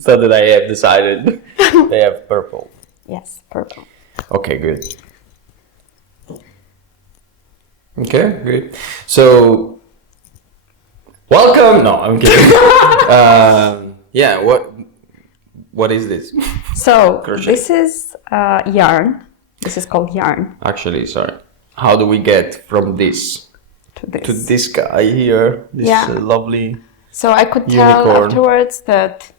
So that I have decided they have purple. Yes, purple. Okay, good. Okay, good. So, welcome. No, I'm kidding. Yeah, what is this? So Crochet. this is yarn. This is called yarn. Actually, sorry. How do we get from this to this guy here? This lovely. So I could tell unicorn. afterwards that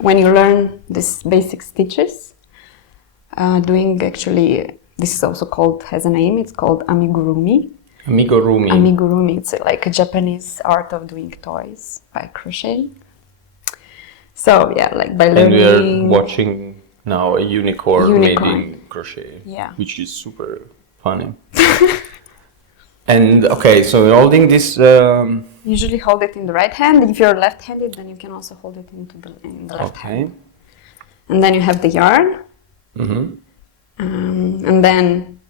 when you learn these basic stitches, doing actually, this is also called, has a name, it's called amigurumi. Amigurumi. Amigurumi, it's like a Japanese art of doing toys by crochet. So yeah, like by learning. And we are watching now a unicorn made in crochet, which is super funny. And okay, so you're holding this. Usually hold it in the right hand. If you're left-handed, then you can also hold it in the left hand. And then you have the yarn. Mm-hmm. And then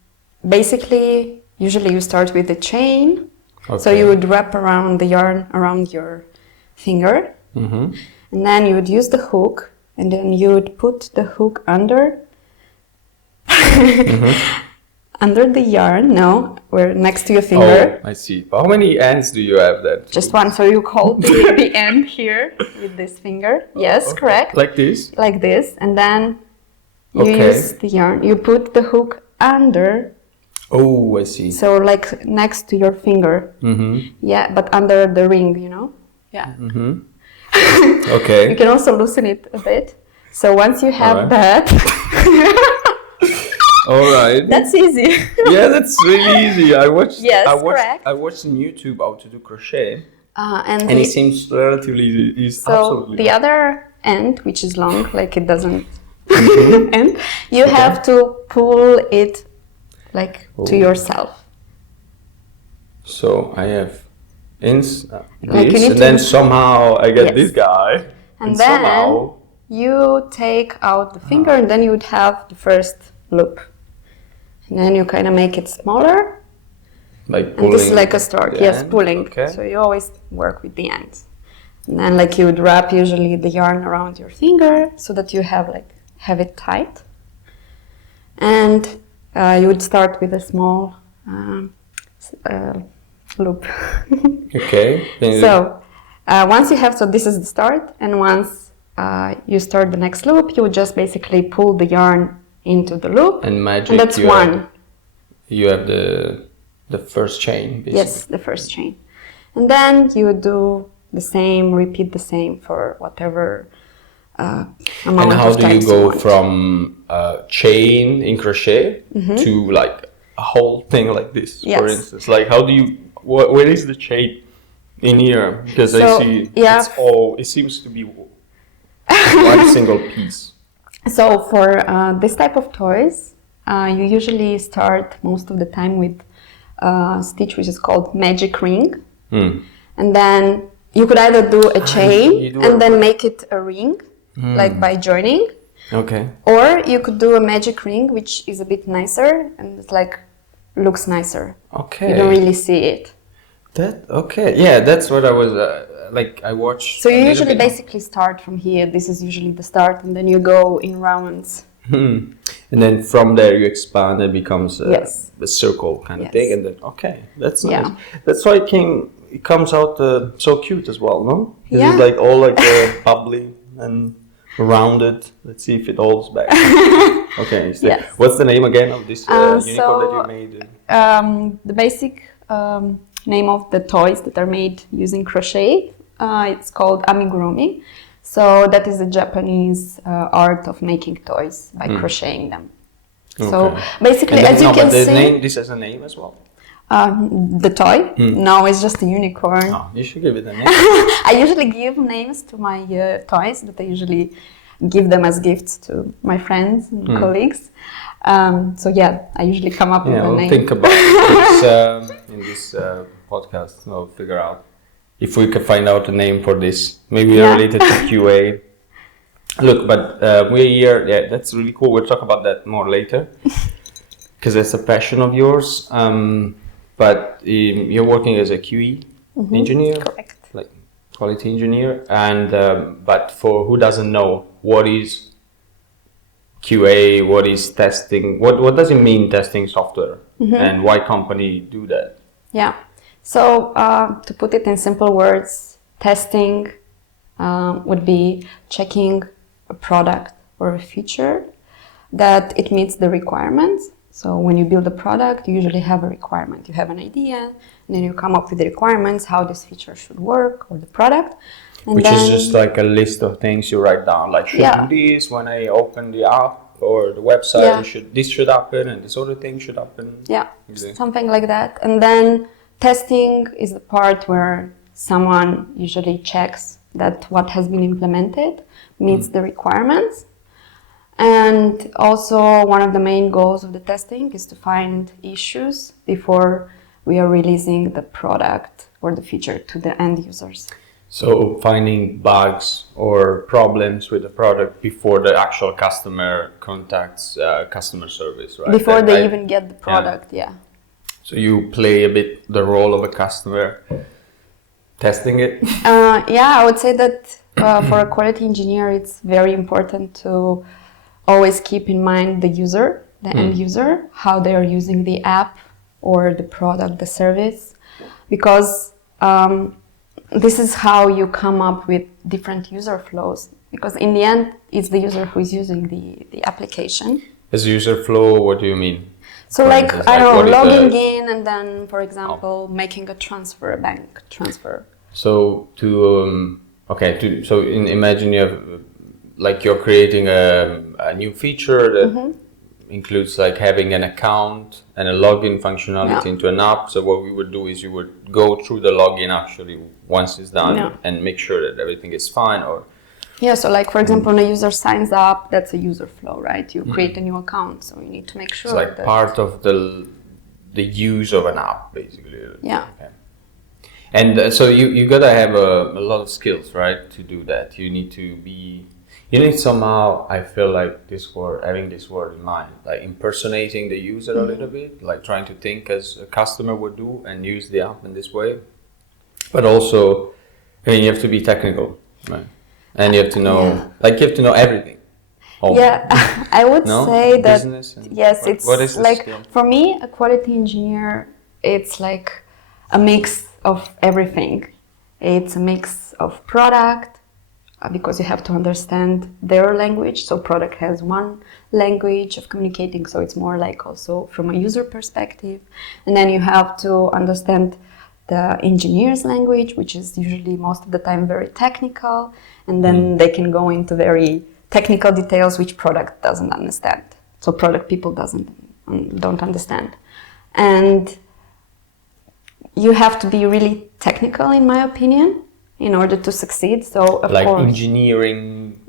basically, usually you start with the chain. Okay. So you would wrap around the yarn around your finger. Mm-hmm. And then you would use the hook, and then you would put the hook under under the yarn. No, where next to your finger. Oh, I see. How many ends do you have then? Just one. So you hold the end here with this finger. Yes, okay. Correct. Like this? Like this, and then you use the yarn. You put the hook under. Oh, I see. So like next to your finger. Mm-hmm. Yeah, but under the ring, you know? Yeah. Mm-hmm. Okay. You can also loosen it a bit. So once you have that... All right. That's easy. Yeah, that's really easy. I watched correct. I watched on YouTube how to do crochet. And it seems relatively easy. So absolutely the other end, which is long, like it doesn't end, you have to pull it like to yourself. So I have this, like and then somehow I get this guy. And then somehow you take out the finger and then you would have the first loop. And then you kind of make it smaller. Like pulling. And this is like a start, yes, pulling. Okay. So you always work with the end. And then like you would wrap usually the yarn around your finger so that you have it tight. And you would start with a small loop. Okay. So once you have, so this is the start, and once you start the next loop, you would just basically pull the yarn into the loop, and that's one. You have the first chain, basically. Yes, the first chain. And then you would do the same, repeat the same for whatever amount of times. And how do you go from chain in crochet to like a whole thing like this, for instance? Like how do you, where is the chain in here? Because I see it seems to be one single piece. So for this type of toys, you usually start most of the time with a stitch which is called magic ring. And then you could either do a chain and then make it a ring, like by joining. Okay. Or you could do a magic ring, which is a bit nicer and it's like looks nicer. Okay. You don't really see it. Yeah, that's what I was I watched. So you usually basically start from here. This is usually the start, and then you go in rounds. And then from there you expand and it becomes a circle kind of thing, and then that's nice. Yeah. That's why it comes out so cute as well, no? It's like all like bubbly and rounded. Let's see if it holds back. Okay. What's the name again of this unicorn that you made? The basic name of the toys that are made using crochet, it's called amigurumi. So that is a Japanese art of making toys by crocheting them. Okay. So basically, as you can see, this has a name as well. The toy? No, it's just a unicorn. Oh, you should give it a name. I usually give names to my toys that I usually give them as gifts to my friends and colleagues. So yeah, I usually come up with a name. We'll think about this in this podcast. We'll figure out if we can find out a name for this. Maybe related to QA. Look, but we're here. Yeah, that's really cool. We'll talk about that more later because it's a passion of yours. But you're working as a QE engineer, correct? Like quality engineer, and but for who doesn't know what is QA, what is testing, what does it mean testing software, and why company do that? Yeah. So to put it in simple words, testing would be checking a product or a feature that it meets the requirements. So when you build a product, you usually have a requirement. You have an idea, and then you come up with the requirements, how this feature should work, or the product. And Which then, is just like a list of things you write down, like should do this when I open the app or the website, this should happen, and this other thing should happen. Yeah, something like that. And then testing is the part where someone usually checks that what has been implemented meets the requirements. And also one of the main goals of the testing is to find issues before we are releasing the product or the feature to the end users. So finding bugs or problems with the product before the actual customer contacts customer service, right? Before they even get the product, yeah. So you play a bit the role of a customer testing it? Yeah, I would say that for a quality engineer, it's very important to always keep in mind the user, the end user, how they are using the app or the product, the service, because this is how you come up with different user flows, because in the end, it's the user who is using the application. As user flow, what do you mean? So like, I don't know, logging in and then, for example, making a transfer, a bank transfer. So imagine you have, like you're creating a new feature that includes like having an account and a login functionality into an app. So what we would do is you would go through the login actually once it's done and make sure that everything is fine. Or so like for example, when a user signs up, that's a user flow, right? You create a new account, so you need to make sure it's like that part of the use of an app, basically. Yeah. Okay. And so you gotta have a lot of skills, right, to do that. You need somehow, I feel like having this word in mind, like impersonating the user a little bit, like trying to think as a customer would do and use the app in this way. But also, I mean, you have to be technical, right? And you have to know, everything. I would say that, yes, it's like, for me, a quality engineer, it's like a mix of everything. It's a mix of product, because you have to understand their language. So product has one language of communicating, so it's more like also from a user perspective. And then you have to understand the engineer's language, which is usually most of the time very technical. And then they can go into very technical details which product doesn't understand. So product people don't understand. And you have to be really technical, in my opinion, in order to succeed. So of like course, engineering,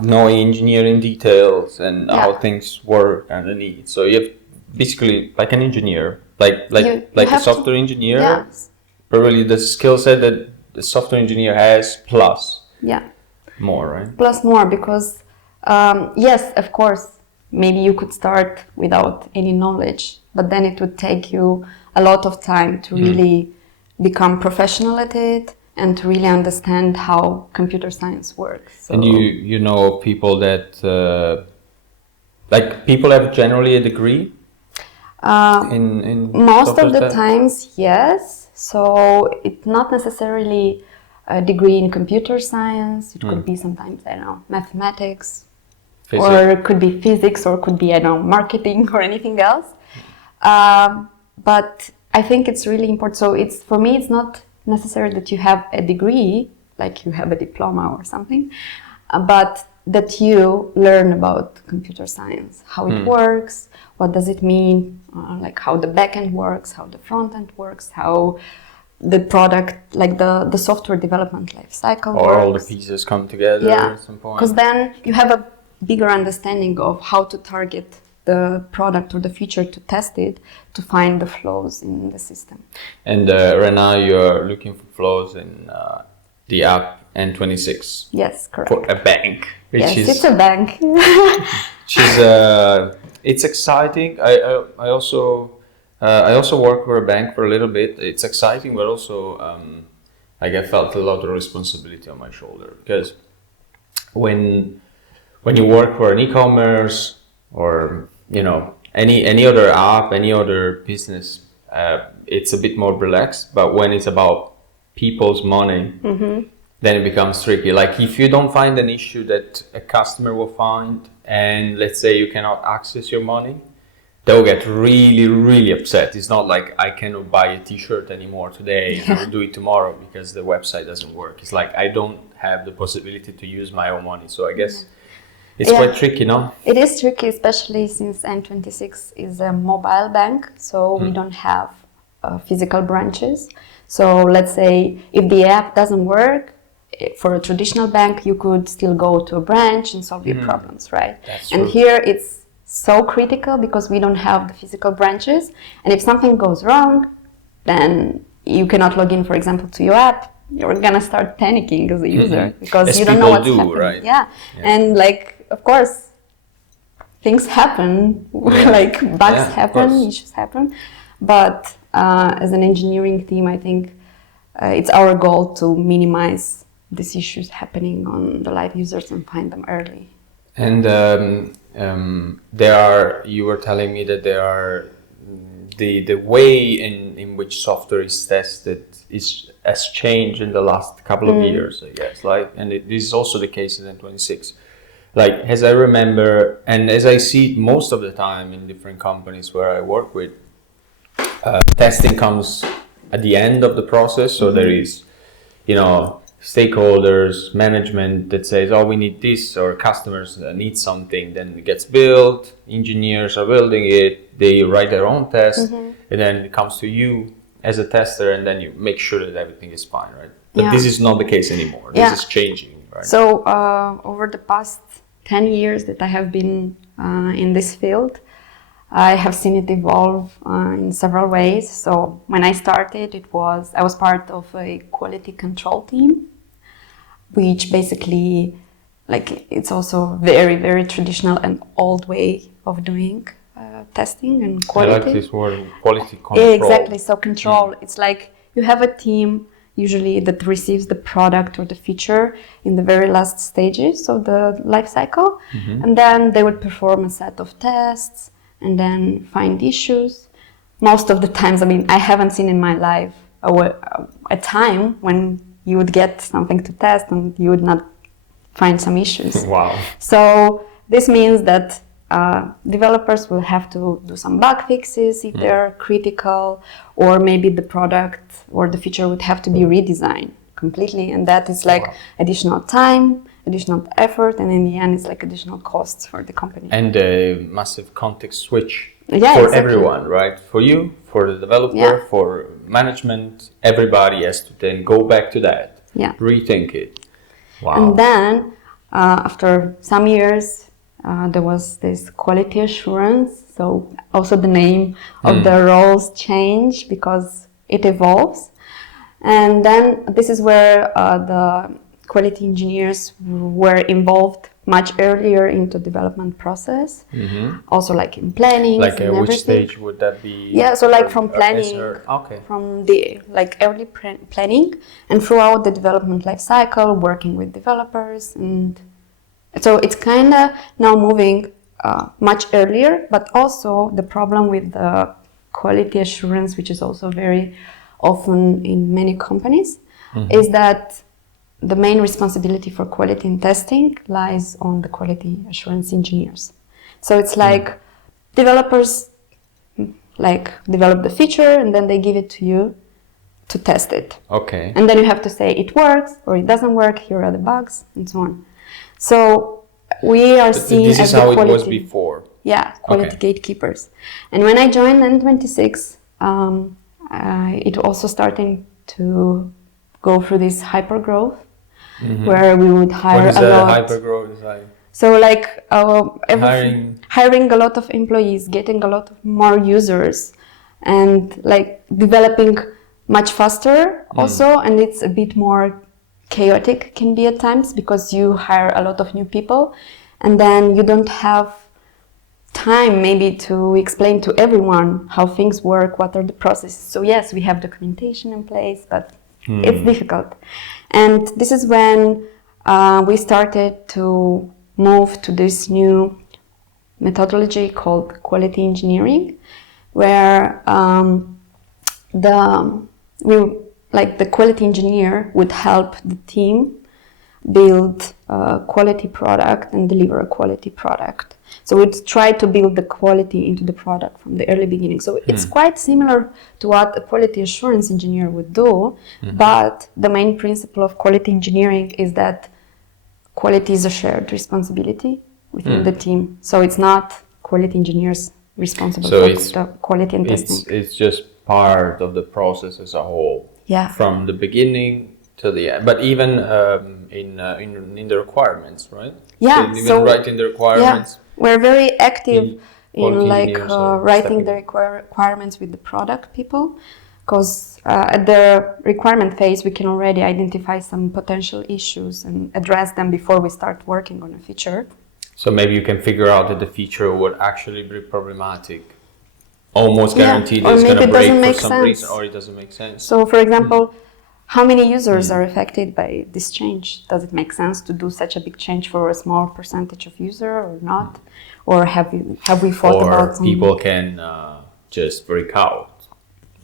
knowing engineering details and how things work underneath. So you have basically like an engineer, like a software engineer. Probably the skill set that the software engineer has plus more, right? Plus more, because yes, of course, maybe you could start without any knowledge, but then it would take you a lot of time to really become professional at it and to really understand how computer science works. So. And you know people that like people have generally a degree in most of the times, yes. So it's not necessarily a degree in computer science. It could be sometimes, I don't know, mathematics, or it could be physics, or it could be, I don't know, marketing or anything else. But I think it's really important. So for me, it's not necessary that you have a degree, like you have a diploma or something, but that you learn about computer science, how it works, what does it mean, like how the backend works, how the front end works, how the product, like the software development life cycle works. Or all the pieces come together at some point. Because then you have a bigger understanding of how to target the product or the feature to test it, to find the flaws in the system. And right now you're looking for flaws in the app N26. Yes, correct. For a bank. It's a bank. It's exciting. I also work for a bank for a little bit. It's exciting, but also Like I felt a lot of responsibility on my shoulder, because when you work for an e-commerce or any other app, any other business, it's a bit more relaxed. But when it's about people's money, then it becomes tricky. Like if you don't find an issue that a customer will find, and let's say you cannot access your money, they'll get really, really upset. It's not like I cannot buy a t-shirt anymore today and I'll do it tomorrow because the website doesn't work. It's like I don't have the possibility to use my own money. So I guess it's quite tricky, no? It is tricky, especially since N26 is a mobile bank, so we don't have physical branches. So let's say if the app doesn't work, for a traditional bank, you could still go to a branch and solve your problems, right? That's and true. Here it's so critical because we don't have the physical branches. And if something goes wrong, then you cannot log in, for example, to your app. You're gonna start panicking as a user because As you don't know what's people do, happening. right? Yeah. And like, of course, things happen, like bugs happen, issues happen. But as an engineering team, I think it's our goal to minimize these issues happening on the live users and find them early. And you were telling me that there are the way in which software is tested has changed in the last couple of years, I guess. Like, and this is also the case in N26. Like, as I remember, and as I see it most of the time in different companies where I work with, testing comes at the end of the process. So there is, stakeholders, management that says, oh, we need this, or customers need something, then it gets built, engineers are building it, they write their own test, and then it comes to you as a tester, and then you make sure that everything is fine, right? But this is not the case anymore. This is changing, right? So over the past 10 years that I have been in this field, I have seen it evolve in several ways. So when I started, I was part of a quality control team, which basically, like, it's also very, very traditional and old way of doing testing and quality. I like this word, quality control. Yeah, exactly. So control, it's like you have a team usually that receives the product or the feature in the very last stages of the life cycle, and then they would perform a set of tests and then find issues. Most of the times, I mean, I haven't seen in my life a time when you would get something to test and you would not find some issues. Wow. So this means that developers will have to do some bug fixes if they're critical, or maybe the product or the feature would have to be redesigned completely. And that is like additional time, additional effort, and in the end, it's like additional costs for the company. And a massive context switch for everyone, right? For you, for the developer, for management, everybody has to then go back to that, rethink it. Wow. And then after some years, there was this quality assurance. So also the name of the roles changed because it evolves. And then this is where the quality engineers were involved much earlier into development process. Also like in planning. Like at which stage would that be? Yeah, so like from planning, from the like early planning and throughout the development life cycle, working with developers. And so it's kind of now moving much earlier, but also the problem with the quality assurance, which is also very often in many companies, is that the main responsibility for quality and testing lies on the quality assurance engineers. So it's like developers like develop the feature and then they give it to you to test it. Okay. And then you have to say it works or it doesn't work, here are the bugs, and so on. So we are seen this as is how quality, it was before. Yeah, quality gatekeepers. And when I joined N26, it also starting to go through this hyper growth, where we would hire what is a lot. Hyper growth is like? So like hiring a lot of employees, getting a lot of more users, and like developing much faster also, and it's a bit more chaotic can be at times because you hire a lot of new people and then you don't have time maybe to explain to everyone how things work, what are the processes. So yes, we have documentation in place, but It's difficult. And this is when we started to move to this new methodology called quality engineering, where the quality engineer would help the team build a quality product and deliver a quality product. So we'd try to build the quality into the product from the early beginning. So it's quite similar to what a quality assurance engineer would do, but the main principle of quality engineering is that quality is a shared responsibility within the team. So it's not quality engineers responsible for the quality and testing. It's just part of the process as a whole. Yeah. From the beginning to the end. But even in the requirements, right? Yeah. So even writing the requirements. Yeah. We're very active in writing the in. requirements with the product people, because at the requirement phase we can already identify some potential issues and address them before we start working on a feature. So maybe you can figure out that the feature would actually be problematic, almost guaranteed it's going to break for some reason, or it doesn't make sense. So for example, how many users are affected by this change? Does it make sense to do such a big change for a small percentage of user or not? Or have we thought about some... Or people can just freak out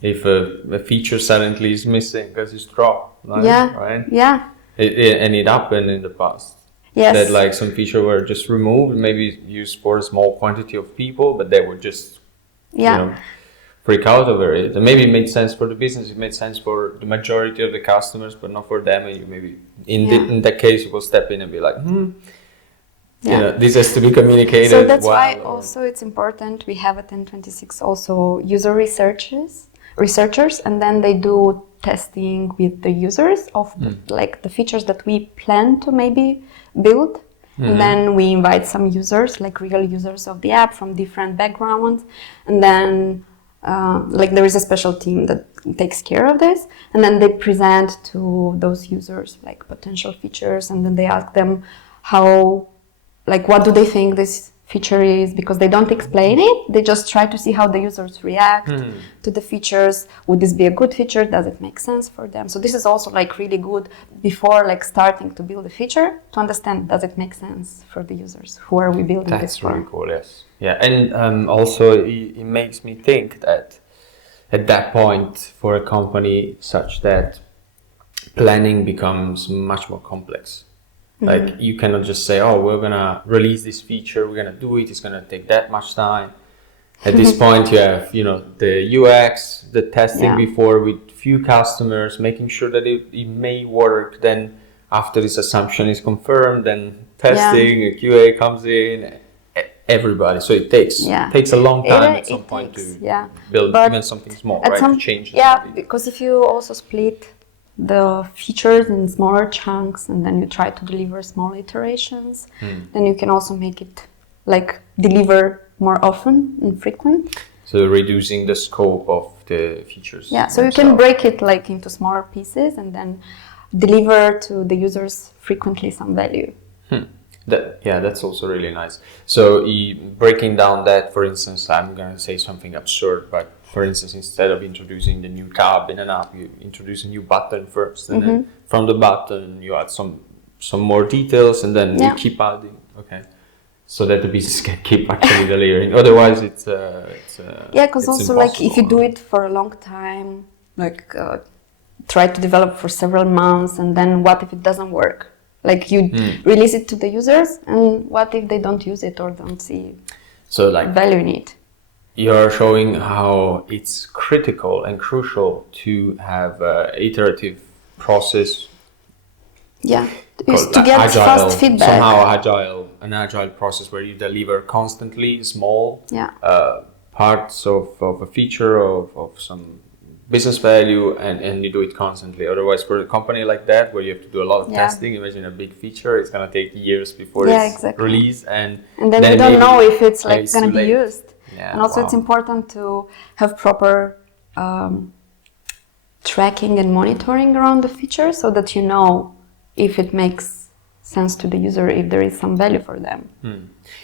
if a feature suddenly is missing because it's dropped, right? Yeah. It happened in the past. Yes. That like some feature were just removed, maybe used for a small quantity of people, but they would just freak out over it. And maybe it made sense for the business, it made sense for the majority of the customers, but not for them. And you maybe in that case you will step in and be like, this has to be communicated. So that's why also it's important we have at N26 also user researchers, and then they do testing with the users of like the features that we plan to maybe build. And then we invite some users, like real users of the app from different backgrounds, and then there is a special team that takes care of this, and then they present to those users like potential features, and then they ask them what do they think this feature is, because they don't explain it, they just try to see how the users react to the features. Would this be a good feature? Does it make sense for them? So this is also really good before starting to build a feature, to understand, does it make sense for the users? Who are we building this for? That's really cool, yes. Yeah, and also it makes me think that at that point for a company such that planning becomes much more complex. Like you cannot just say, oh, we're gonna release this feature, we're gonna do it, it's gonna take that much time. At this point you have, the UX, the testing before with few customers, making sure that it may work. Then after this assumption is confirmed, then testing, a QA comes in, everybody. So it takes a long time at some point to build even something small, right? To change because if you also split the features in smaller chunks and then you try to deliver small iterations, then you can also make it deliver more often and frequent. So reducing the scope of the features. Yeah, so you can break it into smaller pieces and then deliver to the users frequently some value. That's also really nice. So breaking down that, for instance, I'm going to say something absurd, but for instance, instead of introducing the new tab in an app, you introduce a new button first, and then from the button you add some more details, and then you keep adding. Okay, so that the business can keep actually delivering. Otherwise, it's because also if you do it for a long time, try to develop for several months, and then what if it doesn't work? You release it to the users, and what if they don't use it or don't see value in it? You're showing how it's critical and crucial to have an iterative process. Yeah, to get fast feedback. Somehow an agile process where you deliver constantly small parts of a feature, of some business value, and you do it constantly. Otherwise, for a company like that, where you have to do a lot of testing, imagine a big feature, it's going to take years before it's released. And then you don't know if it's going to be used. Yeah, and also it's important to have proper tracking and monitoring around the feature, so that you know if it makes sense to the user, if there is some value for them.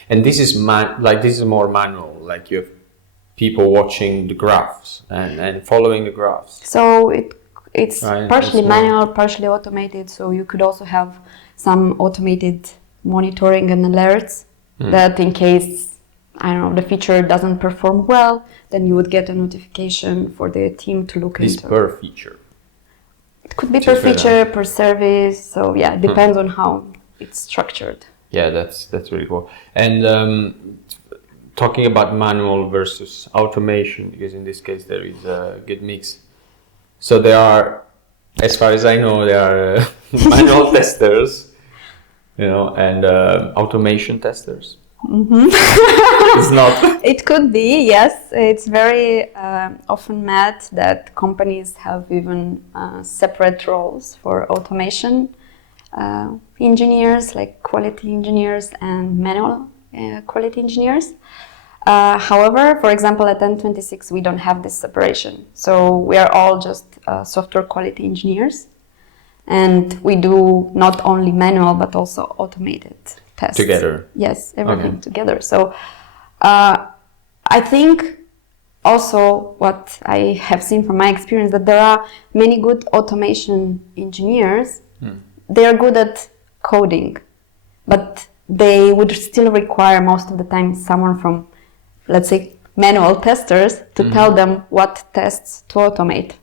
And this is this is more manual, you have people watching the graphs and following the graphs. So it's partially manual, partially automated. So you could also have some automated monitoring and alerts that in case, I don't know, the feature doesn't perform well, then you would get a notification for the team to look into. This per feature? It could be per feature, per service. So yeah, it depends on how it's structured. Yeah, that's really cool. And talking about manual versus automation, because in this case there is a good mix. So there are, as far as I know, there are manual testers, you know, and automation testers. It's not. It could be, yes. It's very often met that companies have even separate roles for automation engineers, like quality engineers and manual quality engineers. However, for example, at N26, we don't have this separation. So we are all just software quality engineers. And we do not only manual, but also automated tests. Together? Yes, everything together. So I think also what I have seen from my experience that there are many good automation engineers. They are good at coding, but they would still require most of the time someone from, let's say, manual testers to tell them what tests to automate.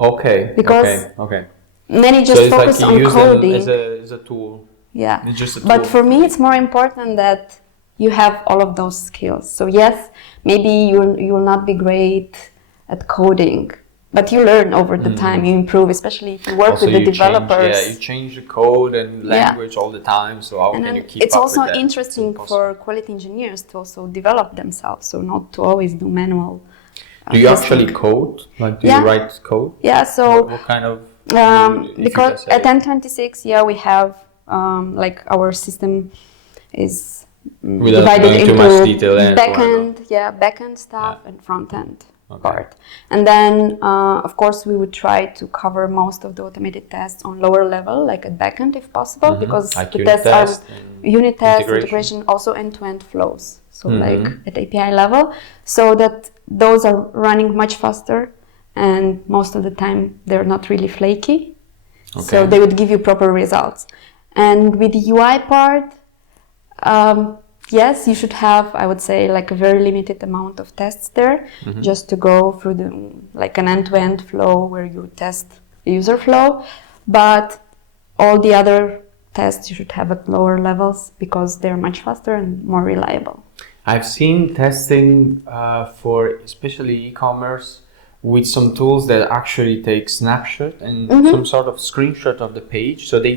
Okay. Because okay. Many just focus like on use coding. Them as a tool. Yeah. It's just a tool. But for me, it's more important that you have all of those skills. So yes, maybe you will not be great at coding, but you learn over the time. You improve, especially if you work also with the developers. You change the code and language all the time. So how can you keep it's up also with that? interesting for quality engineers to also develop themselves, so not to always do manual. Do you actually code? Like, do you write code? Yeah. So what kind of? Because at N26, we have our system is divided into backend stuff and front end part. And then, of course, we would try to cover most of the automated tests on lower level, like at backend if possible, because like the tests are unit test, integration, also end-to-end flows. So like at API level, so that those are running much faster. And most of the time, they're not really flaky. Okay. So they would give you proper results. And with the UI part, yes, you should have, I would say, like a very limited amount of tests there, just to go through like an end-to-end flow where you test the user flow. But all the other tests you should have at lower levels because they're much faster and more reliable. I've seen testing for especially e-commerce with some tools that actually take snapshot and some sort of screenshot of the page. So they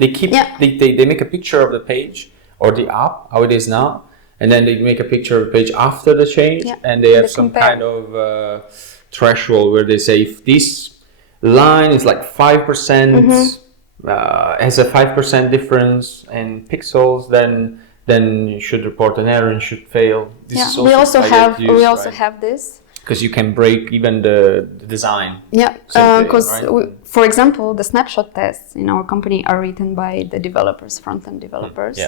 make a picture of the page or the app, how it is now, and then they make a picture of the page after the change, and they have some kind of threshold where they say if this line is like 5%, has a 5% difference in pixels, then you should report an error and should fail. We also have this. Because you can break even the design. Yeah, because for example, the snapshot tests in our company are written by the developers, front-end developers.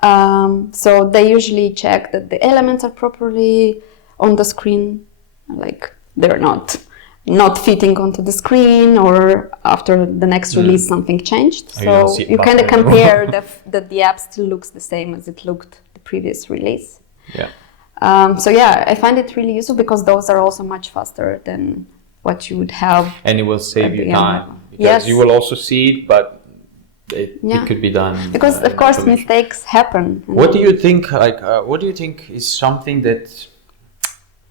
So they usually check that the elements are properly on the screen, like they're not fitting onto the screen, or after the next release something changed. So you kind of compare that the app still looks the same as it looked the previous release. Yeah. I find it really useful because those are also much faster than what you would have. And it will save you time. Because you will also see it, but it could be done. Because of course mistakes happen. What do you think? What do you think is something that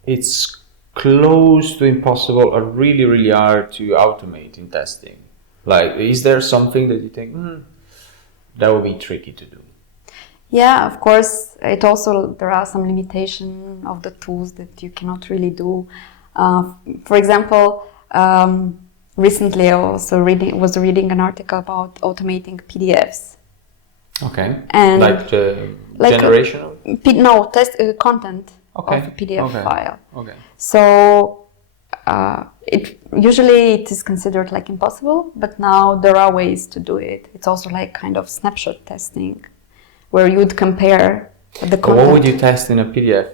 it's close to impossible or really, really hard to automate in testing? Like, is there something that you think that would be tricky to do? Yeah, of course. There are some limitations of the tools that you cannot really do. For example, recently I also was reading an article about automating PDFs. Okay. And like the generation of? Content of a PDF file. Okay. So it is considered like impossible, but now there are ways to do it. It's also like kind of snapshot testing, where you would compare the content. What would you test in a PDF?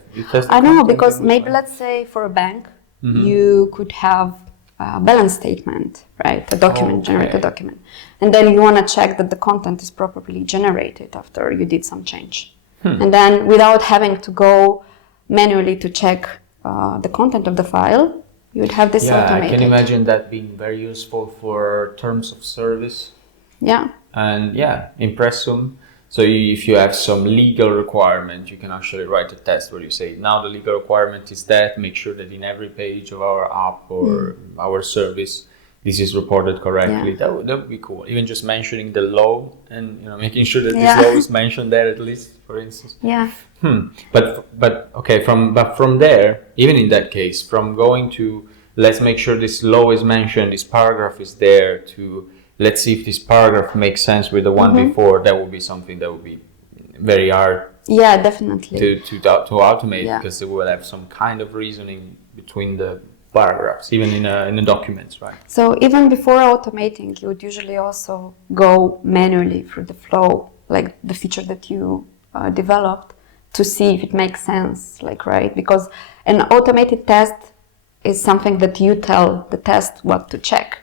I don't know, because maybe let's say for a bank, you could have balance statement, right? A document, generate a document. And then you want to check that the content is properly generated after you did some change. And then without having to go manually to check the content of the file, you would have this automated. I can imagine that being very useful for terms of service. Yeah. And Impressum. So if you have some legal requirement, you can actually write a test where you say, now the legal requirement is that, make sure that in every page of our app or our service, this is reported correctly. That would be cool. Even just mentioning the law and making sure that this law is mentioned there at least, for instance. Yeah. But okay, from there, even in that case, from going to let's make sure this law is mentioned, this paragraph is there, to let's see if this paragraph makes sense with the one before, that would be something that would be very hard. Yeah, definitely. To automate, because it will have some kind of reasoning between the paragraphs, even in the documents, right? So even before automating, you would usually also go manually through the flow, like the feature that you developed, to see if it makes sense, right? Because an automated test is something that you tell the test what to check.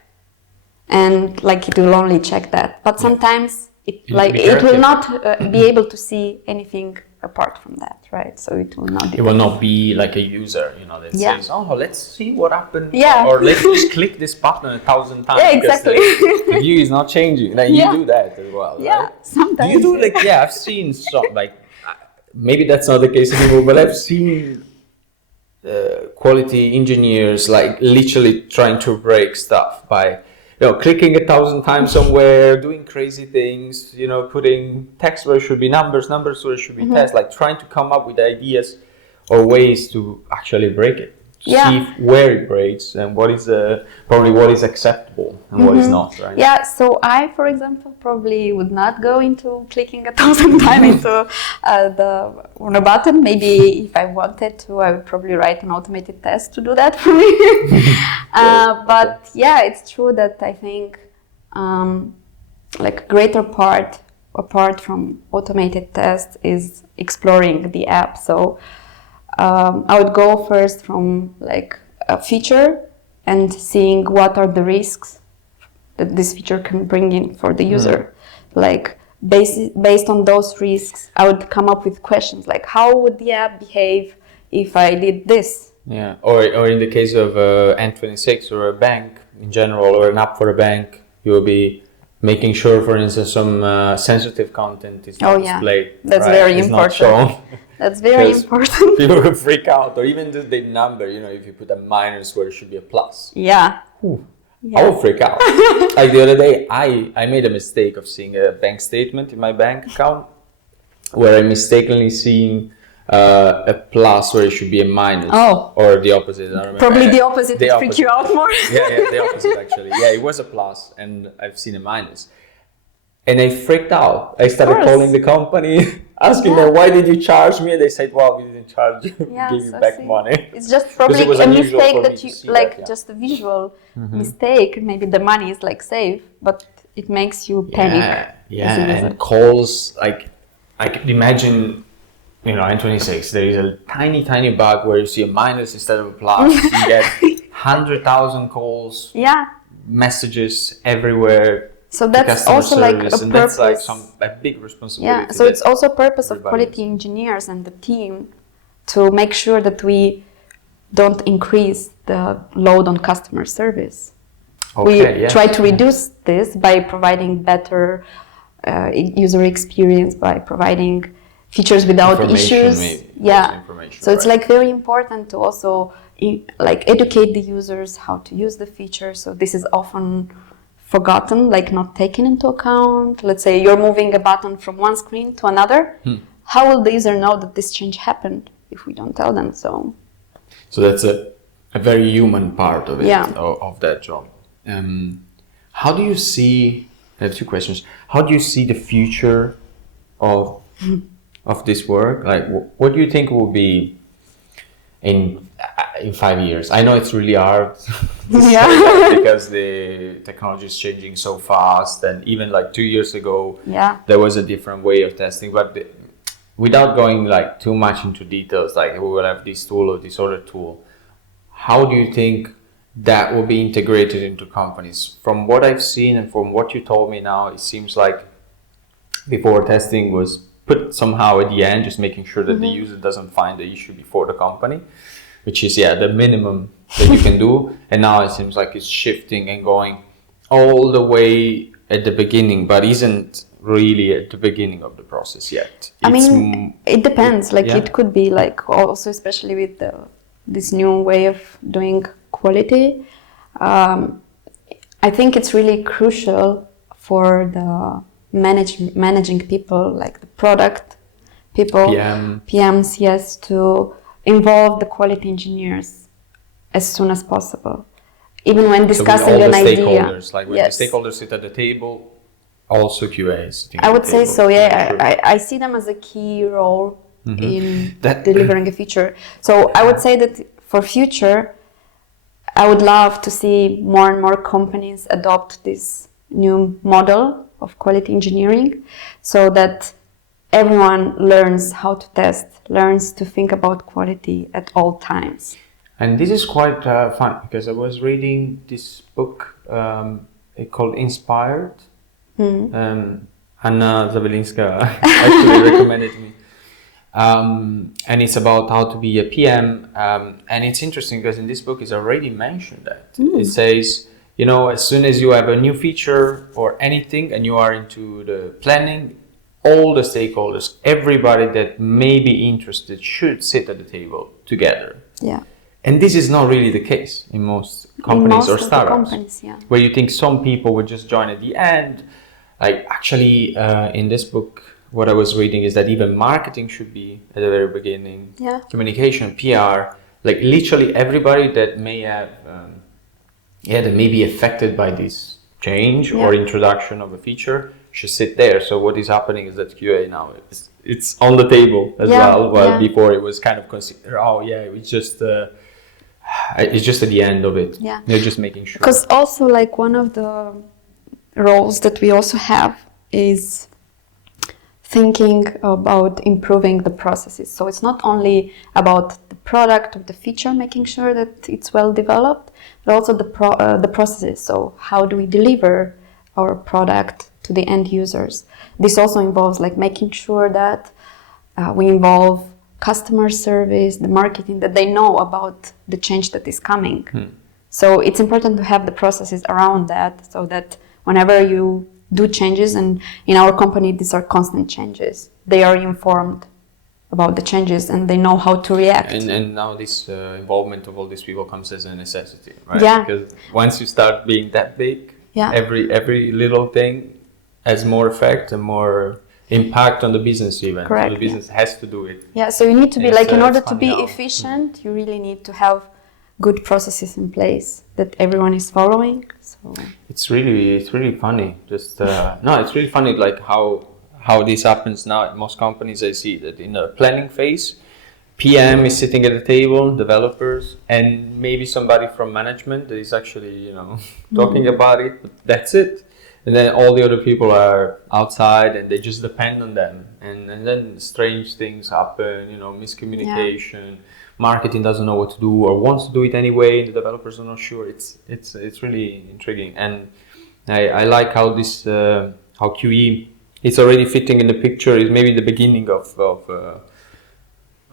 And it will only check that, but sometimes it will not be able to see anything apart from that, right? So it will not. It will not be like a user, that says, "Oh, let's see what happened," or "Let's just click this button 1,000 times." Yeah, exactly. The view is not changing. You do that as well, right? Sometimes. Do you do I've seen some maybe that's not the case anymore, but I've seen quality engineers literally trying to break stuff by clicking 1,000 times somewhere, doing crazy things, putting text where it should be numbers where it should be text, trying to come up with ideas or ways to actually break it. See where it breaks and what is probably what is acceptable and what is not, right? Yeah, so I, for example, probably would not go into clicking 1,000 times into on a button. Maybe if I wanted to, I would probably write an automated test to do that for me. But it's true that I think greater part apart from automated tests is exploring the app. So I would go first from a feature and seeing what are the risks that this feature can bring in for the user. Based on those risks, I would come up with questions like, how would the app behave if I did this? Yeah, or in the case of N26 or a bank in general, or an app for a bank, you will be making sure, for instance, some sensitive content is not displayed. That's right? very it's important. Not shown. That's very important. People will freak out, or even the number, if you put a minus where it should be a plus. Yeah. I will freak out. The other day, I made a mistake of seeing a bank statement in my bank account where I mistakenly seen a plus where it should be a minus. Or the opposite. I remember. Probably the opposite would freak you out more. yeah, the opposite actually. Yeah, it was a plus and I've seen a minus. And I freaked out. I started calling the company, asking them, why did you charge me? And they said, well, we didn't charge you, give you back money. It's just probably a mistake that you, just a visual mistake. Maybe the money is safe, but it makes you panic. Yeah, and calls, I can imagine, N26, there is a tiny bug where you see a minus instead of a plus. You get 100,000 calls, messages everywhere. So that's also a purpose. And that's a big responsibility. Yeah, so it's also a purpose of quality engineers and the team to make sure that we don't increase the load on customer service. We try to reduce this by providing better user experience, by providing features without issues. So it's very important to also educate the users how to use the feature. So this is often forgotten, not taken into account. Let's say you're moving a button from one screen to another. How will the user know that this change happened if we don't tell them so? So that's a very human part of it, of that job. How do you see, I have two questions. How do you see the future of this work? What do you think will be in 5 years? I know it's really hard because the technology is changing so fast, and even 2 years ago there was a different way of testing. But without going too much into details, we will have this tool or this other tool, how do you think that will be integrated into companies. From what I've seen and from what you told me now, it seems like before testing was put somehow at the end, just making sure that the user doesn't find the issue before the company, which is the minimum that you can do. And now it seems like it's shifting and going all the way at the beginning, but isn't really at the beginning of the process yet. I mean, it depends. It could be like also, especially with this new way of doing quality. I think it's really crucial for the managing people, like the product people, PMs, yes, to involve the quality engineers as soon as possible. Even when discussing an idea. Stakeholders, like when the stakeholders sit at the table, also QA is sitting at the table. I would say so, yeah. I see them as a key role in delivering a feature. So I would say that for future, I would love to see more and more companies adopt this new model of quality engineering so that everyone learns how to test, learns to think about quality at all times. And this is quite fun because I was reading this book called Inspired. Anna Zabelinska actually recommended me. And it's about how to be a PM. And it's interesting because in this book it's already mentioned that. It says, as soon as you have a new feature or anything and you are into the planning, all the stakeholders, everybody that may be interested should sit at the table together. Yeah. And this is not really the case in most companies or startups, where you think some people would just join at the end. Like actually, in this book, what I was reading is that even marketing should be at the very beginning. Yeah. Communication, PR, like literally everybody that may have, that may be affected by this change or introduction of a feature should sit there. So what is happening is that QA now it's on the table as well. While before it was kind of considered, it's just at the end of it. Yeah. They're just making sure. Because also like one of the roles that we also have is thinking about improving the processes. So it's not only about the product or the feature, making sure that it's well developed, but also the processes. So how do we deliver our product to the end users? This also involves like making sure that we involve customer service, the marketing, that they know about the change that is coming. So it's important to have the processes around that so that whenever you do changes, and in our company these are constant changes, they are informed about the changes and they know how to react. And now this involvement of all these people comes as a necessity, right? Yeah. Because once you start being that big, every little thing has more effect and more impact on the business even. Correct. So the business has to do it. Yeah, so you need to be in order to be efficient, you really need to have good processes in place that everyone is following. So it's really funny. Just it's really funny like how this happens now at most companies. I see that in the planning phase, PM is sitting at the table, developers, and maybe somebody from management that is actually talking about it. But that's it. And then all the other people are outside and they just depend on them. And then strange things happen, miscommunication, marketing doesn't know what to do or wants to do it anyway, the developers are not sure. It's really intriguing. And I like how this, how QE is already fitting in the picture, is maybe the beginning of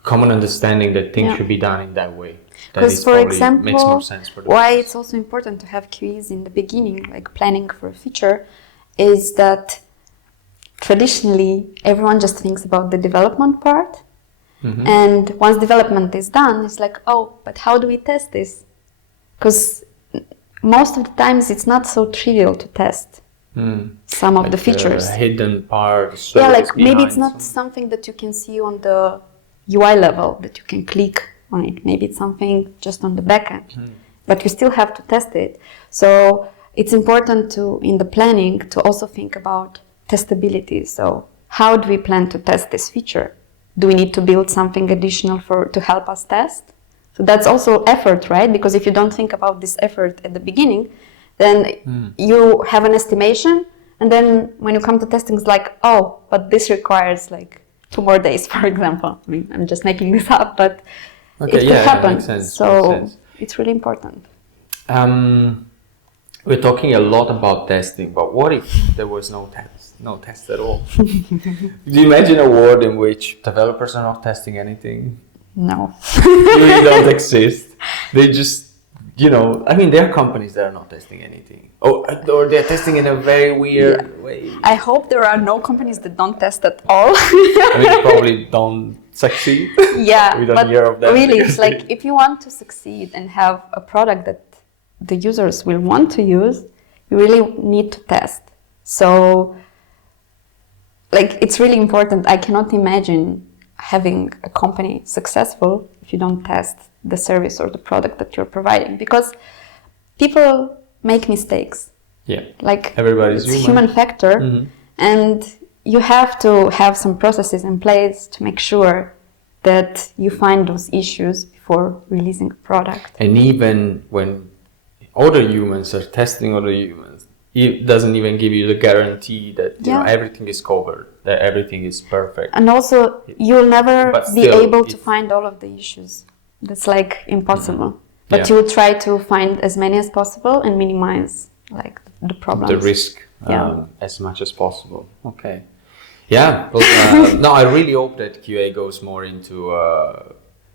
common understanding that things should be done in that way. Because, for example, makes more sense for the why business. it's also important to have QEs in the beginning, like planning for a feature, is that traditionally everyone just thinks about the development part. And once development is done, it's like, oh, but how do we test this? Because most of the times it's not so trivial to test some of the features. Hidden parts. Like maybe it's not something that you can see on the UI level, that you can click on it. Maybe it's something just on the back end, but you still have to test it. So it's important in the planning to also think about testability. So how do we plan to test this feature? Do we need to build something additional to help us test? So that's also effort, right? Because if you don't think about this effort at the beginning, then you have an estimation, and then when you come to testing, it's like, oh, but this requires like 2 more days, for example. I mean, I'm just making this up, but it could happen. Makes sense, so makes sense. it's really important. we're talking a lot about testing, but what if there was no test at all? Do you imagine a world in which developers are not testing anything? No. Really don't exist. They just, I mean, there are companies that are not testing anything. Or they're testing in a very weird way. I hope there are no companies that don't test at all. I mean, they probably don't succeed. Yeah, We don't but hear of that. really, it's like if you want to succeed and have a product that the users will want to use, you really need to test. So, like, it's really important. I cannot imagine having a company successful if you don't test the service or the product that you're providing, because people make mistakes. Yeah. Like, everybody's human factor, and you have to have some processes in place to make sure that you find those issues before releasing a product. And even when other humans are testing other humans, it doesn't even give you the guarantee that everything is covered, that everything is perfect. And also, you'll never be still, able to find all of the issues. That's like impossible. But you will try to find as many as possible and minimize like the problems. The risk as much as possible. Okay. Yeah. Well, no, I really hope that QA goes more into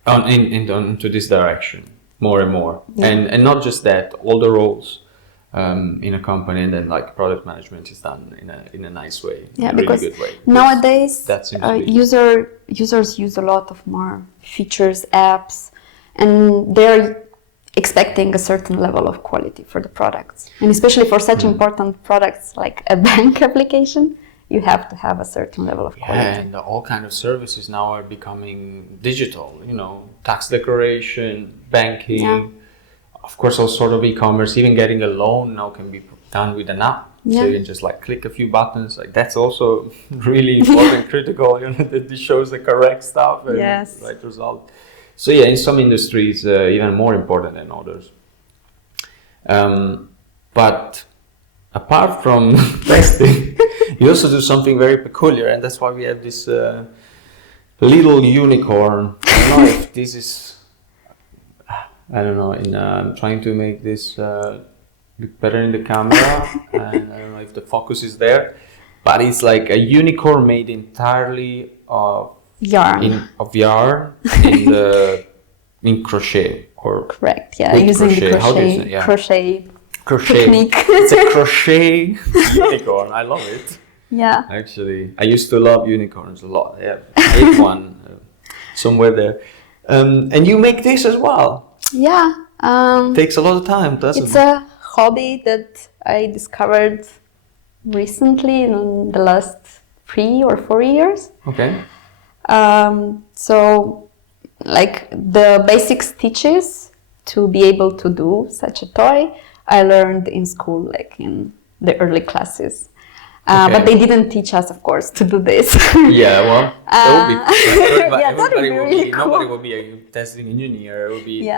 into this direction more and more, and not just that, all the roles in a company, and then like product management is done in a nice way, in a really good way. Nowadays users use a lot of more features, apps, and they're expecting a certain level of quality for the products, and especially for such important products like a bank application, you have to have a certain level of quality. Yeah, and all kind of services now are becoming digital, tax declaration, banking, of course all sort of e-commerce, even getting a loan now can be done with an app. So you can just like click a few buttons, like that's also really important, critical, that this shows the correct stuff and the right result. So yeah, in some industries, even more important than others. But apart from testing, you also do something very peculiar, and that's why we have this little unicorn. I don't know if this is, I'm trying to make this look better in the camera, and I don't know if the focus is there, but it's like a unicorn made entirely of yarn in crochet, or correct, using crochet. the How do you say? crochet technique. It's a crochet unicorn. I love it. Yeah. Actually, I used to love unicorns a lot. Yeah, I have one somewhere there. And you make this as well. Yeah. Takes a lot of time, doesn't it? It's a hobby that I discovered recently in the last 3 or 4 years. Okay. So, like the basic stitches to be able to do such a toy, I learned in school, like in the early classes. But they didn't teach us, of course, to do this. Yeah, well, that would be really cool. Nobody will be a testing engineer. It will be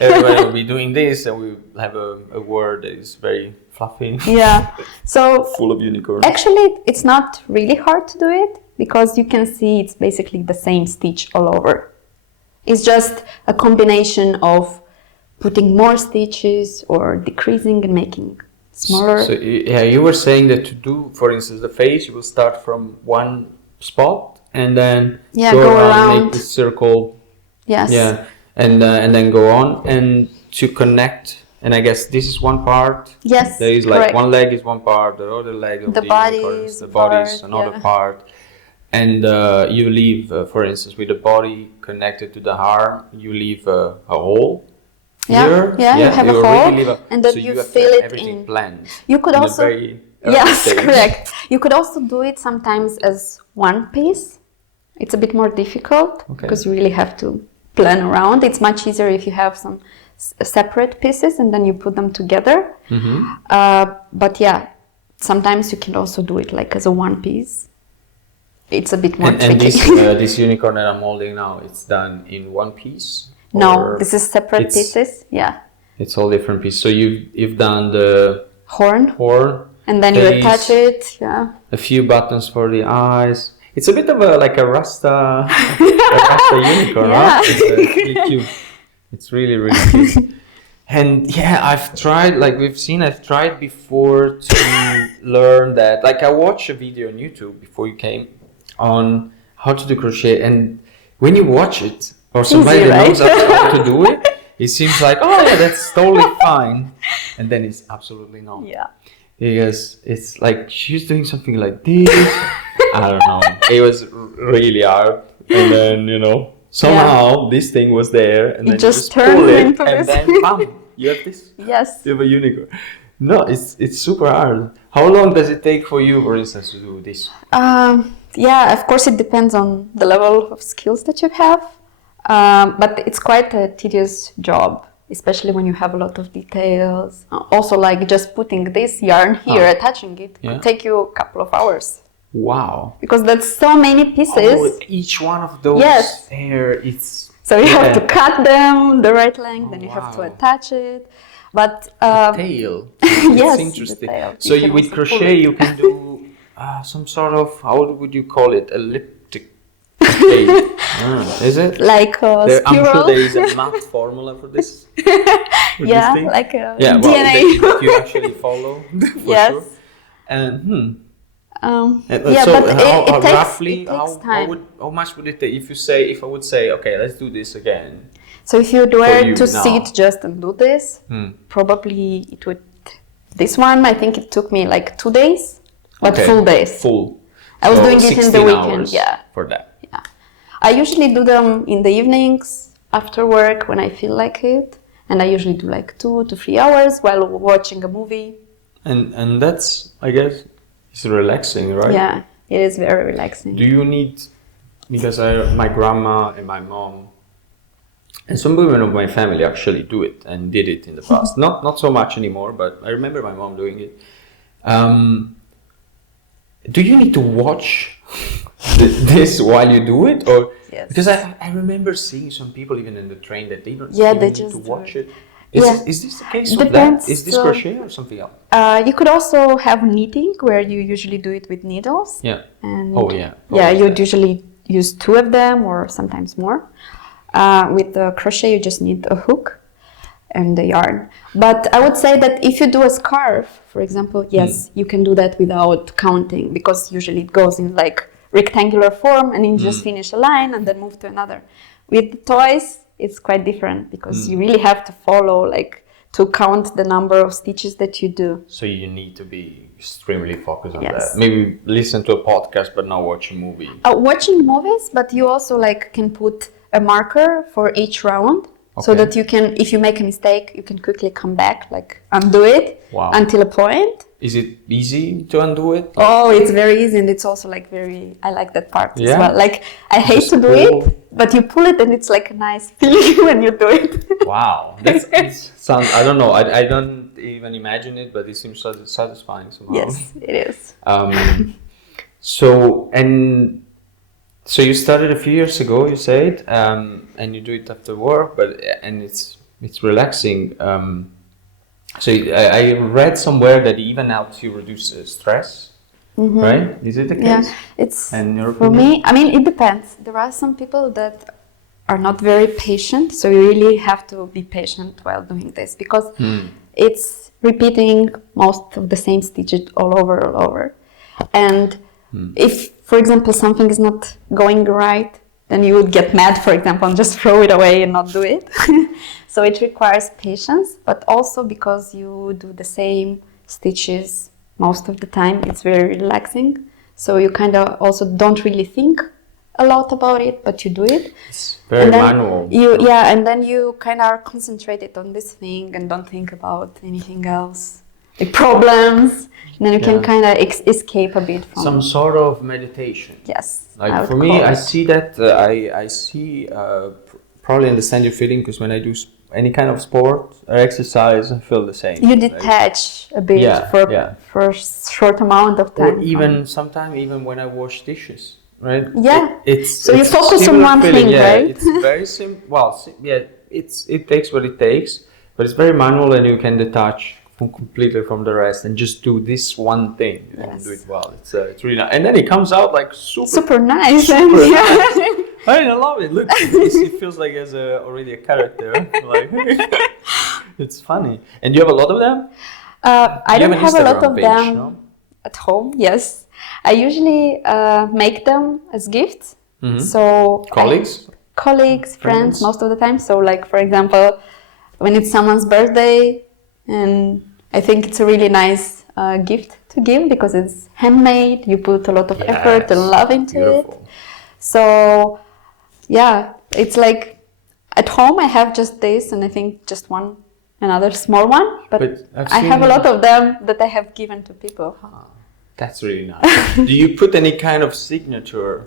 everybody will be doing this, and we have a word that is very fluffy. Yeah, so full of unicorns. Actually, it's not really hard to do it because you can see it's basically the same stitch all over. It's just a combination of putting more stitches or decreasing and making smaller. So you were saying that to do, for instance, the face, you will start from one spot and then go around, make the circle. Yes. Yeah, and then go on and to connect. And I guess this is one part. Yes. There is like one leg is one part, the other leg of the body is another part. And you leave, for instance, with the body connected to the arm, you leave a hole. Here. Yeah, you have a hole, and then so you fill it in. Planned. You could also, correct. You could also do it sometimes as one piece. It's a bit more difficult because you really have to plan around. It's much easier if you have some separate pieces and then you put them together. But yeah, sometimes you can also do it like as a one piece. It's a bit more tricky. And this unicorn that I'm holding now, it's done in one piece? No, this is separate pieces. Yeah. It's all different pieces. So you've done the horn, and then face, you attach it. Yeah. A few buttons for the eyes. It's a bit of a Rasta, a Rasta unicorn. Yeah. Huh? It's really cute. It's really cute. And yeah, I've tried, like we've seen, I've tried before to learn that. Like I watched a video on YouTube before you came on how to do crochet, and when you watch it, or somebody Easy, that right? knows how to do it, it seems like, oh yeah, that's totally fine. And then it's absolutely not. Yeah. Because it's like she's doing something like this. I don't know. It was really hard. And then, you know, somehow this thing was there, and then just you turns pull it, into and this. then bam, you have this. Yes. You have a unicorn. No, it's super hard. How long does it take for you, for instance, to do this? Yeah, of course it depends on the level of skills that you have, but it's quite a tedious job, especially when you have a lot of details. Also, like just putting this yarn here, attaching it, could take you a couple of hours. Wow. Because that's so many pieces. Oh, each one of those there, it's... So you have to cut them the right length, then you have to attach it. But the tail. yes, it's interesting. the tail. So you, with crochet, you can do some sort of, how would you call it, elliptic tail. Is it? Like a spiral. I'm sure there is a math formula for this. Yeah, like a well, DNA. that you actually follow. For yes. Sure. And yeah, so but it takes, roughly, time. how much would it take if I would say, okay, let's do this again? So if you were to now. sit just and do this, probably it would. This one, I think it took me like 2 days, but full days. Full. I was doing it in the weekend. Yeah. For that. Yeah. I usually do them in the evenings after work when I feel like it, and I usually do like 2 to 3 hours while watching a movie. And that's, I guess, it's relaxing, right? Yeah, it is very relaxing. Do you need, because my grandma and my mom and some women of my family actually do it and did it in the past. Not so much anymore, but I remember my mom doing it. Do you need to watch this while you do it, or yes. Because I remember seeing some people even in the train that they don't they need just to watch it. Yeah. Is this the case with that? Is this crochet or something else? You could also have knitting, where you usually do it with needles. Yeah. And yeah, you'd usually use 2 of them or sometimes more. With the crochet, you just need a hook and the yarn. But I would say that if you do a scarf, for example, yes, you can do that without counting, because usually it goes in like rectangular form and you just finish a line and then move to another. With the toys, it's quite different, because you really have to follow, like, to count the number of stitches that you do. So you need to be extremely focused on Yes. that. Maybe listen to a podcast, but not watch a movie. Watching movies, but you also like can put a marker for each round, so that you can, if you make a mistake, you can quickly come back, like undo it until a point. Is it easy to undo it? Oh, it's very easy, and it's also like very, I like that part as well. Like, I hate Just to do it, but you pull it and it's like a nice feeling when you do it. Wow, that sounds, I don't know, I don't even imagine it, but it seems satisfying somehow. Yes, it is. So you started a few years ago, you said, and you do it after work, and it's relaxing. So I read somewhere that it even helps you reduce stress, right? Is it the case? Yeah, it's and for me. I mean, it depends. There are some people that are not very patient, so you really have to be patient while doing this, because it's repeating most of the same stitches all over, and if, for example, something is not going right, then you would get mad, for example, and just throw it away and not do it. So it requires patience, but also because you do the same stitches most of the time, it's very relaxing. So you kind of also don't really think a lot about it, but you do it. It's very manual. And then you kind of are concentrated on this thing and don't think about anything else, like problems. And then you can kind of escape a bit from some sort of meditation. Yes. Like for me, I see that I see probably understand your feeling, because when I do any kind of sport or exercise, I feel the same. You detach a bit for a short amount of time. Or even sometimes, even when I wash dishes, right? Yeah. It's you focus on one thing, right? It's very simple. Well, it takes what it takes, but it's very manual, and you can detach completely from the rest and just do this one thing and do it well. It's really nice, and then it comes out like super nice. I love it. Look, it feels like there's already a character. Like It's funny. And you have a lot of them? I don't have a lot of page, them no? at home. Yes, I usually make them as gifts. So colleagues, friends, most of the time. So, like for example, when it's someone's birthday, and I think it's a really nice gift to give because it's handmade. You put a lot of effort and love into it. So, yeah, it's like at home I have just this, and I think just another small one. But I have a lot of them that I have given to people. That's really nice. Do you put any kind of signature?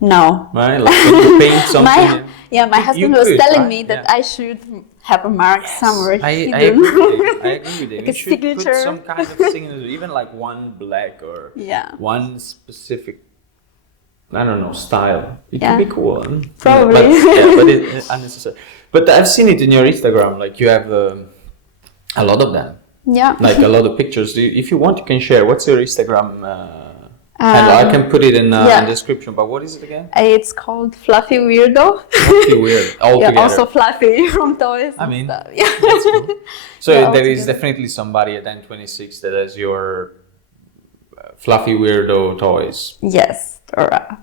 No. Right? Like when you paint something. My husband was telling me that I should have a mark somewhere. I agree with him. Like you a should signature. put some kind of signature, even like one black or one specific, I don't know, style. It could be cool. Probably. But it's unnecessary. But I've seen it in your Instagram. Like you have a lot of them. Yeah. Like a lot of pictures. If you want, you can share. What's your Instagram handle? I can put it in the description. But what is it again? It's called Fluffy Weirdo. Fluffy Weird. All together. Also fluffy from toys. I mean, stuff. that's cool. So there is definitely somebody at N26 that has your Fluffy Weirdo toys. Yes.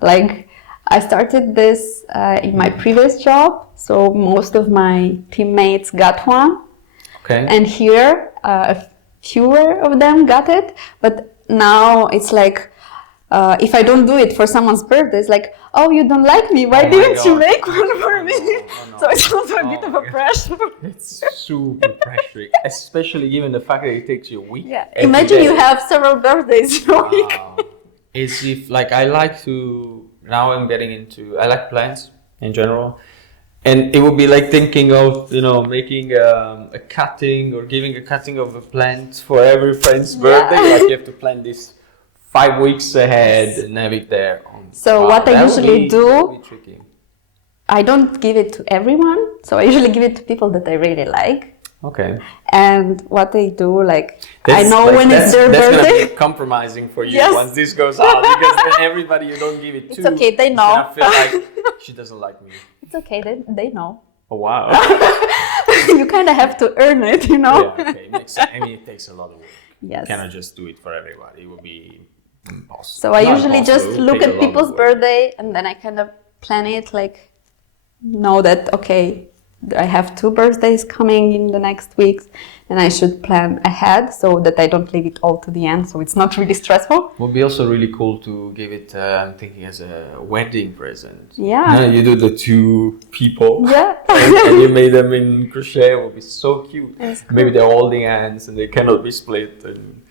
Like I started this in my previous job. So most of my teammates got one. Okay. And here, fewer of them got it. But now it's like, if I don't do it for someone's birthday, it's like, oh, you don't like me. Why didn't you make one for me? So it's also a bit of a pressure. It's super pressuring, especially given the fact that it takes you a week. Yeah. Imagine you have several birthdays in a week. It's if like I like plants in general. And it would be like thinking of, making a cutting or giving a cutting of a plant for every friend's birthday. Like you have to plan this 5 weeks ahead and have it there. So what I usually do, I don't give it to everyone. So I usually give it to people that I really like. Okay. And what they do, I know when it's their birthday. That's going to be compromising for you once this goes out. Because then everybody you don't give it to. It's okay, they know. I feel like she doesn't like me. It's okay, they know. Oh, wow. You kind of have to earn it, Yeah, okay. Makes sense. I mean, it takes a lot of work. Yes. You cannot just do it for everybody. It would be impossible. So I usually just look at people's birthday and then I kind of plan it, know that, okay, I have 2 birthdays coming in the next weeks and I should plan ahead so that I don't leave it all to the end, so it's not really stressful. It would be also really cool to give it, I'm thinking, as a wedding present. Yeah. You do the 2 people. Yeah. and you made them in crochet. It would be so cute. Cool. Maybe they're holding hands and they cannot be split. And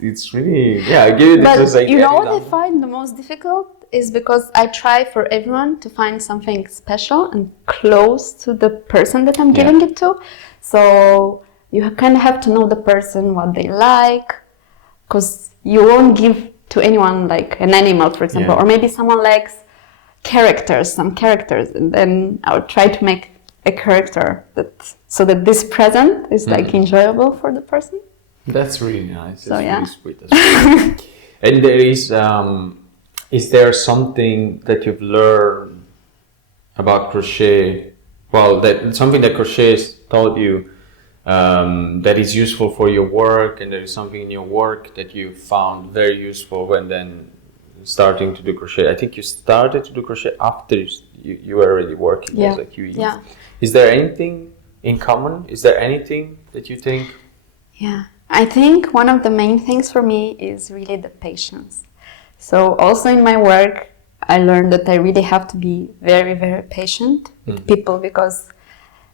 it's really, I give it because like you know what I find the most difficult is because I try for everyone to find something special and close to the person that I'm giving it to. So you kind of have to know the person, what they like, because you won't give to anyone like an animal, for example, or maybe someone likes some characters, and then I would try to make a character so that this present is enjoyable for the person. That's really nice. So, it's really sweet as well. And there is there something that you've learned about crochet? Well, something that crochet has taught you that is useful for your work, and there is something in your work that you found very useful when then starting to do crochet. I think you started to do crochet after you were already working as a QE. Yeah. Is there anything in common? Is there anything that you think? Yeah, I think one of the main things for me is really the patience. So also in my work, I learned that I really have to be very, very patient with people because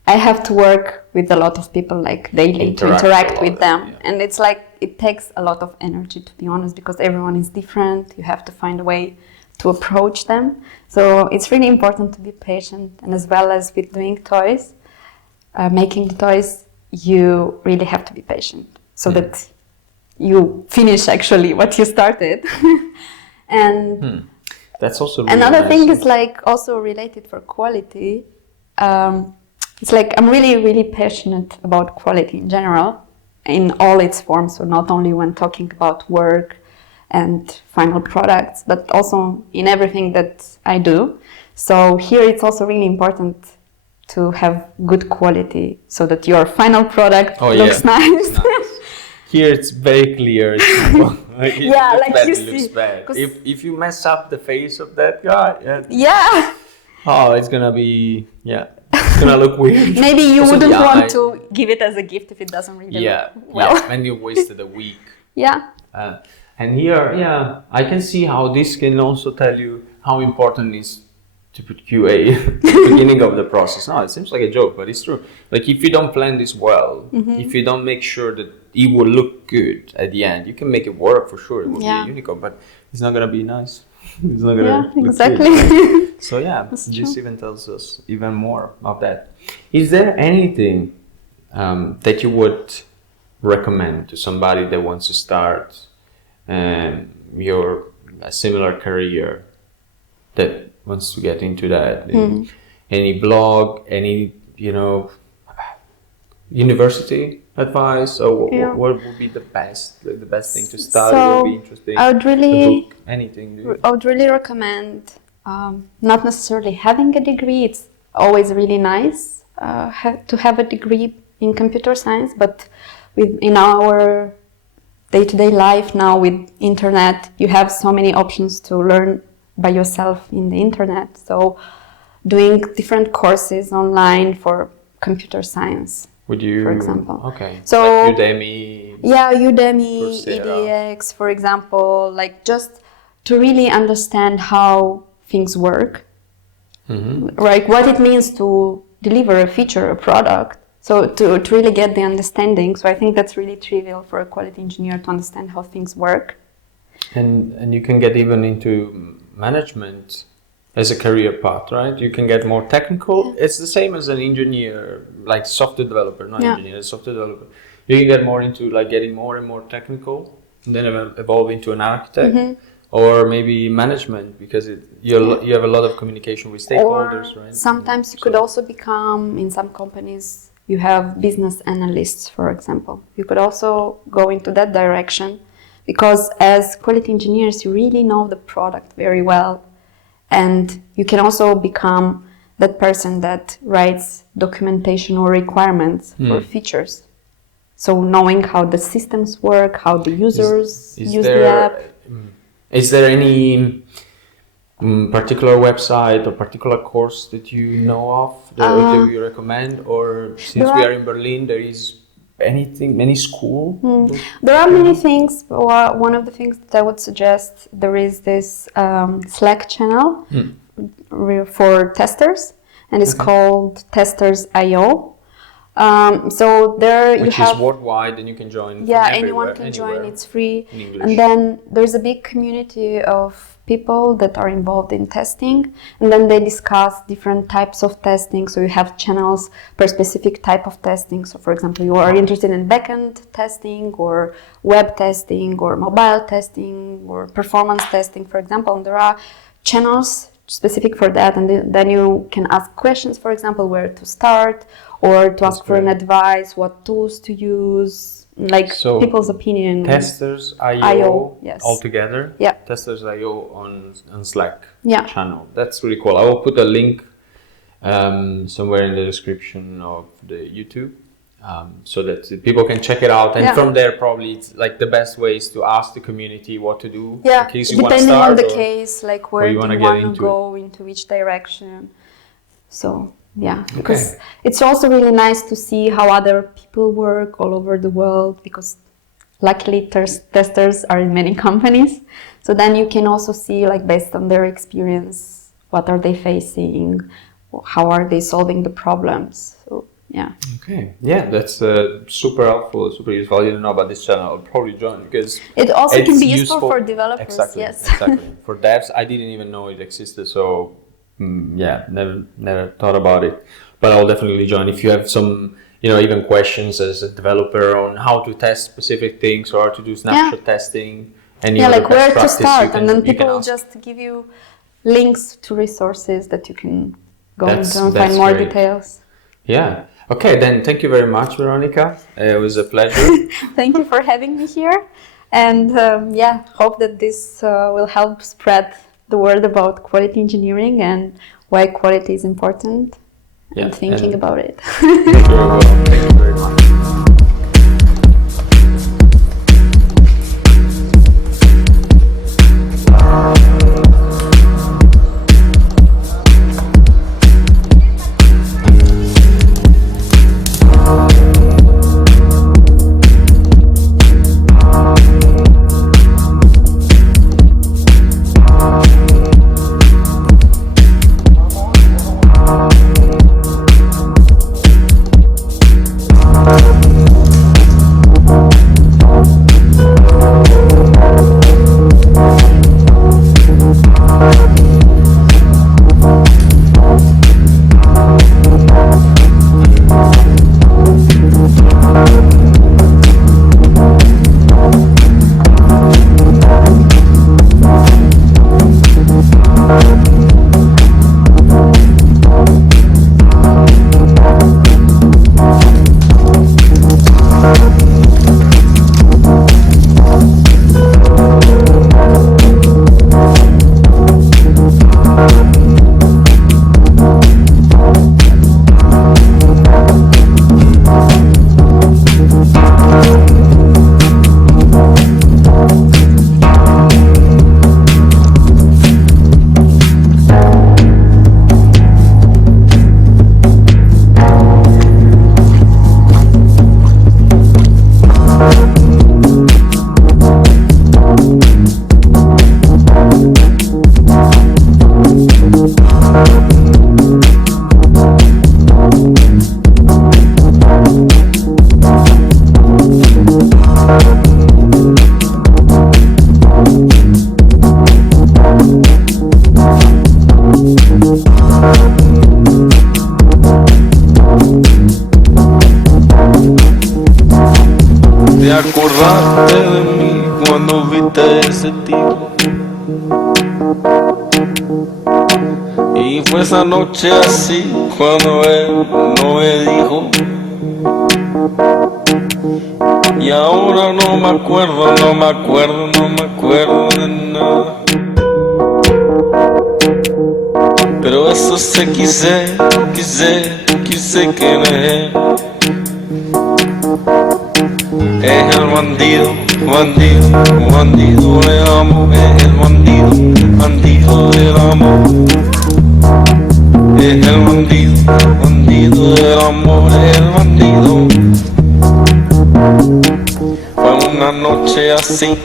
I have to work with a lot of people daily to interact with them. Yeah. And it's it takes a lot of energy, to be honest, because everyone is different. You have to find a way to approach them. So it's really important to be patient. And as well as with doing toys, making the toys, you really have to be patient so that you finish actually what you started. And that's also really another nice. thing is also related for quality. It's I'm really, really passionate about quality in general, in all its forms. So not only when talking about work and final products, but also in everything that I do. So here it's also really important to have good quality so that your final product looks nice. Here it's very clear. It's like you it see. Looks bad. If you mess up the face of that guy, it's gonna be it's gonna look weird. Maybe you wouldn't want to give it as a gift if it doesn't really look well. And you wasted a week. And here, I can see how this can also tell you how important it is to put QA at the beginning of the process. No, it seems like a joke, but it's true. Like if you don't plan this well, if you don't make sure that it will look good at the end, you can make it work for sure. It will be a unicorn, but it's not gonna be nice. It's not gonna look good. So this even tells us even more of that. Is there anything that you would recommend to somebody that wants to start a similar career, that wants to get into that? Any blog, any university advice, or what would be the best thing to start? What would be interesting? I would really I would really recommend not necessarily having a degree. It's always really nice to have a degree in computer science, but in our day-to-day life now with internet, you have so many options to learn by yourself in the internet. So doing different courses online for computer science, for example. Okay. So like Udemy. Yeah, Udemy, Coursera. EDX, for example, like just to really understand how things work, like what it means to deliver a feature, a product. So to really get the understanding. So I think that's really trivial for a quality engineer to understand how things work. And you can get even into management as a career path, right? You can get more technical. It's the same as an engineer, like software developer, not engineer, software developer. You can get more into like getting more and more technical, and then evolve into an architect, or maybe management, because you have a lot of communication with stakeholders, right? Sometimes you could also become, in some companies, you have business analysts, for example. You could also go into that direction, because as quality engineers, you really know the product very well. And you can also become that person that writes documentation or requirements for features. So knowing how the systems work, how the users use the app. Is there any particular website or particular course that you know of that you recommend? Or since we are in Berlin, there is any school? There are many things. One of the things that I would suggest, there is this Slack channel for testers, and it's called Testers.io. So there Which is worldwide, and you can join. Anyone can join. It's free. And then there's a big community of people that are involved in testing, and then they discuss different types of testing. So you have channels per specific type of testing. So for example, you are interested in backend testing or web testing or mobile testing or performance testing, for example, and there are channels specific for that, and then you can ask questions, for example, where to start, or to ask for an advice, what tools to use, like people's opinion. Testers.io all together? Yeah. Testers.io on Slack channel. That's really cool. I will put a link somewhere in the description of the YouTube, so that people can check it out. And from there, probably it's like the best way is to ask the community what to do. Yeah, in case you depending want to start, on the case, like where do you want to go, into which direction. So because it's also really nice to see how other people work all over the world, because luckily testers are in many companies. So then you can also see, like, based on their experience, what are they facing, how are they solving the problems. So Okay. Yeah, that's super helpful, super useful. I didn't know about this channel. I'll probably join, because it also can be useful for developers. Exactly. For devs, I didn't even know it existed. So never thought about it. But I'll definitely join if you have some, even questions as a developer on how to test specific things, or how to do snapshot testing. And like where to start, and then people will just give you links to resources that you can go into and find more details. Yeah. Okay, then thank you very much, Veronica. It was a pleasure. Thank you for having me here. And hope that this will help spread the word about quality engineering and why quality is important. and thinking about it. Thank you very well. Thank you very much. Te acordaste de mí cuando viste ese tipo. Y fue esa noche así cuando él no me dijo. Y ahora no me acuerdo, no me acuerdo, no me acuerdo de nada. Pero eso sí quise que no es él. Es el bandido, bandido, bandido del amor. Es el bandido, bandido del amor. Es el bandido, bandido del amor. Es el bandido. Fue una noche así.